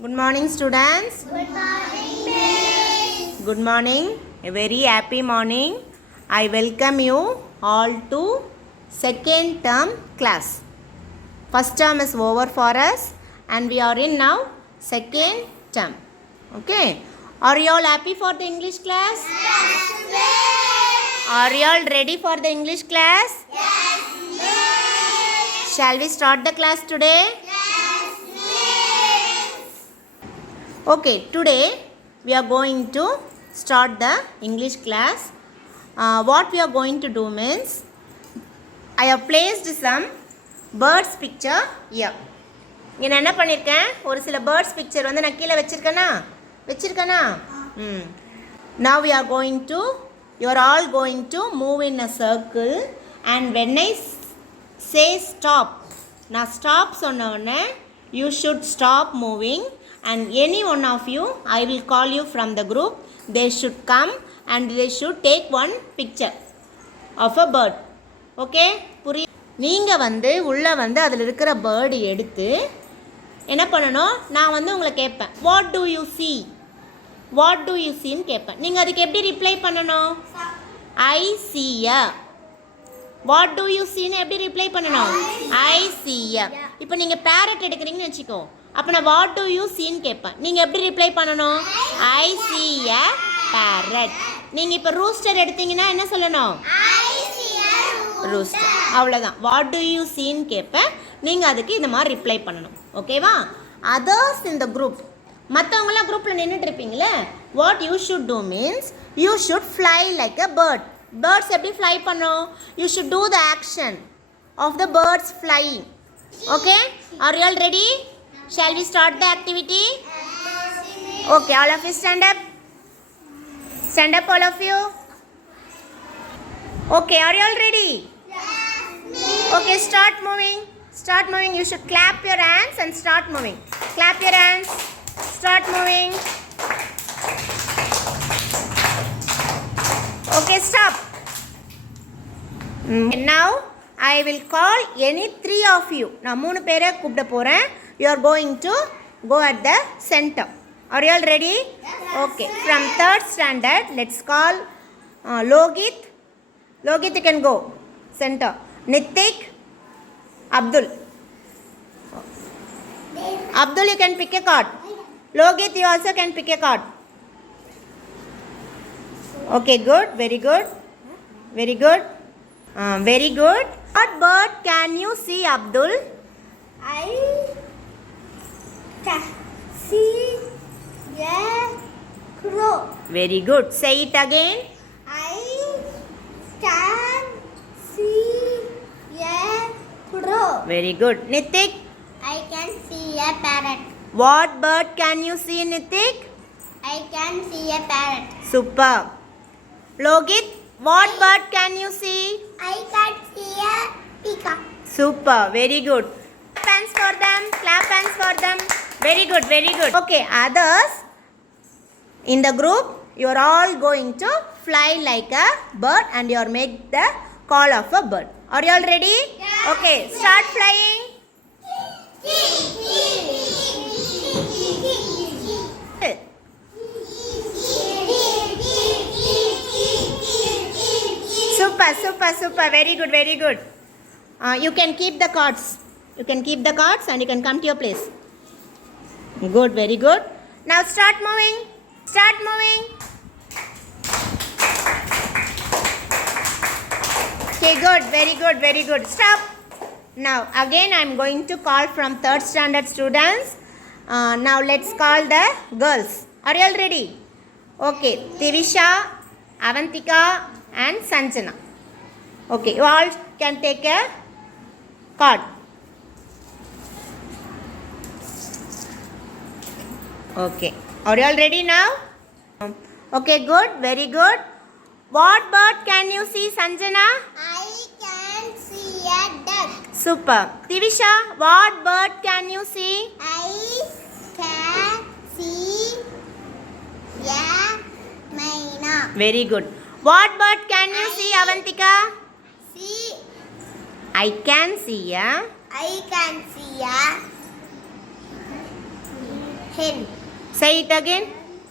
Good morning, students. Good morning, Miss. Good morning. A very happy morning. I welcome you all to second term class. First term is over for us and we are in now second term. Okay. Are you all happy for the English class? Yes, Miss. Are you all ready for the English class? Yes, Miss. Shall we start the class today? Yes, Miss. Okay, today we are going to start the English class. What we are going to do means, I have placed some birds picture here. இங்கே நான் என்ன பண்ணியிருக்கேன், ஒரு சில birds picture வந்து நான் கீழே வச்சிருக்கேனா? Now we are going to, you are all going to move in a circle and when I say stop, நான் stop சொன்ன உடனே you should stop moving and any one of you, I will call you from the group, they should come and they should take one picture of a bird. Okay? நீங்கள் வந்து உள்ளே வந்து அதில் இருக்கிற bird எடுத்து என்ன பண்ணணும், நான் வந்து உங்களை கேட்பேன் what do you see, what do you சீன்னு கேட்பேன். நீங்கள் அதுக்கு எப்படி ரிப்ளை பண்ணணும், I see a. What do you சீன்னு எப்படி ரிப்ளை பண்ணணும், ஐ see a. இப்போ நீங்கள் பேரட் எடுக்கிறீங்கன்னு வச்சுக்கோ, அப்போ நான் வாட் டூ யூ சீன்னு கேட்பேன். நீங்கள் எப்படி ரிப்ளை பண்ணணும், ஐ see a parrot. நீங்கள் இப்போ ரூஸ்டர் எடுத்தீங்கன்னா என்ன சொல்லணும், ரூஸ்டர். அவ்வளோதான், வாட் டு யூ சீன்னு கேட்பேன். நீங்கள் அதுக்கு இந்த மாதிரி ரிப்ளை பண்ணணும். ஓகேவா? அதர்ஸ் இந்த குரூப், மற்றவங்களாம் குரூப்பில் நின்றுட்டு இருப்பீங்களே, what you should do means you should fly like a bird. Birds எப்படி ஃப்ளை பண்ணோம், you should do the action of the birds flying. Okay, are you all ready? Shall we start the activity? Okay, all of you stand up. Stand up, all of you. Okay, are you all ready? Yes, Miss. Okay, start moving. Start moving. You should clap your hands and start moving. Clap your hands. Start moving. Okay, stop. Now, I will call any three of you. நான் 3 பேரை கூப்பிட போகிறேன். You are going to go at the center. Are you all ready? Yes, okay, from 3rd standard, let's call Logit. Logit, you can go center. Nithik, Abdul. Abdul, you can pick a card. Logit, you also can pick a card. Okay, good, very good. Very good. Very good. What bird can you see, Abdul? I can see a crow. Very good. Say it again. I can see a crow. Very good. Nithik, I can see a parrot. what bird can you see, Nithik? I can see a parrot. Super. Logit, what bird can you see? I can see a peacock. Super. Very good. Clap hands for them. Clap hands for them. Very good. Very good. Okay, others in the group, you are all going to fly like a bird and you are make the call of a bird. Are you all ready? Yes. Okay, start flying. Super, super, super. Very good, very good. You can keep the cards. You can keep the cards and you can come to your place. Good, very good. Now start moving. Start moving. Okay, good, very good, very good. Stop. Now again I am going to call from 3rd standard students. Now let's call the girls. Are you all ready? Okay, Tivisha, Avantika and Sanjana. Okay, you all can take a card. Okay, are you all ready now? Okay, good, very good. What bird can you see, Sanjana? I can see a duck. Super. Tivisha, what bird can you see? I can see a myna. Very good. What bird can you see, Avantika? See, I can see a I can see a hen. Say it again.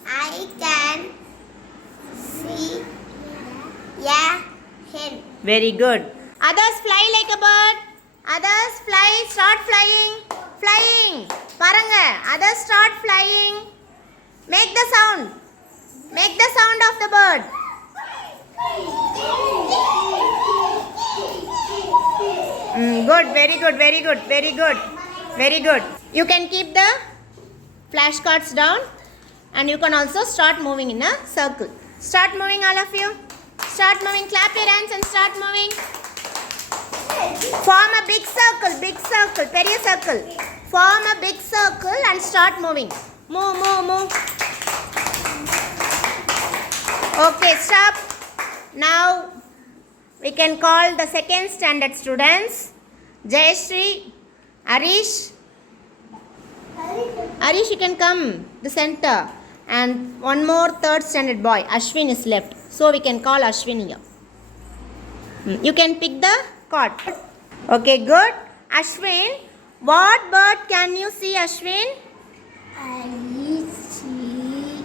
I can see a hen. Very good. Others fly like a bird. Others fly, start flying. Flying. Paranga. Others start flying. Make the sound. Make the sound of the bird. Good. Very good. Very good. Very good. Very good. You can keep the flashcards down and you can also start moving in a circle. Start moving, all of you. Start moving. Clap your hands and start moving. Form a big circle. Big circle. Periya circle. Form a big circle and start moving. Move, move, move. Okay, stop. Now we can call the second standard students. Jayashree, Arish. Arish, you can come the center. And one more third standard boy, Ashwin is left. So we can call Ashwin here. You can pick the card. Okay, good. Ashwin, what bird can you see, Ashwin? I see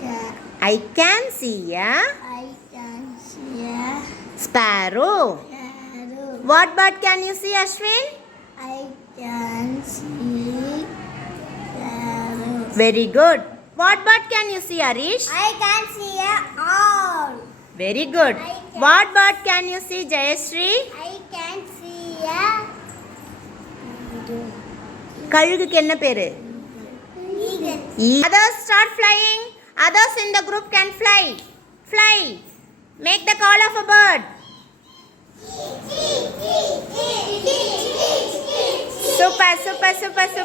the. I can see a I can see a sparrow. arrow. What bird can you see, Ashwin? I can see the. Very good. What bird can you see, Arish? I can see a owl. Very good. What bird can you see, Jayashree? I can see a கழுகுக்கு என்ன பேரு? eagle. Others start flying. Others in the group can fly. Fly. Make the call of a bird. Super, super, super, super.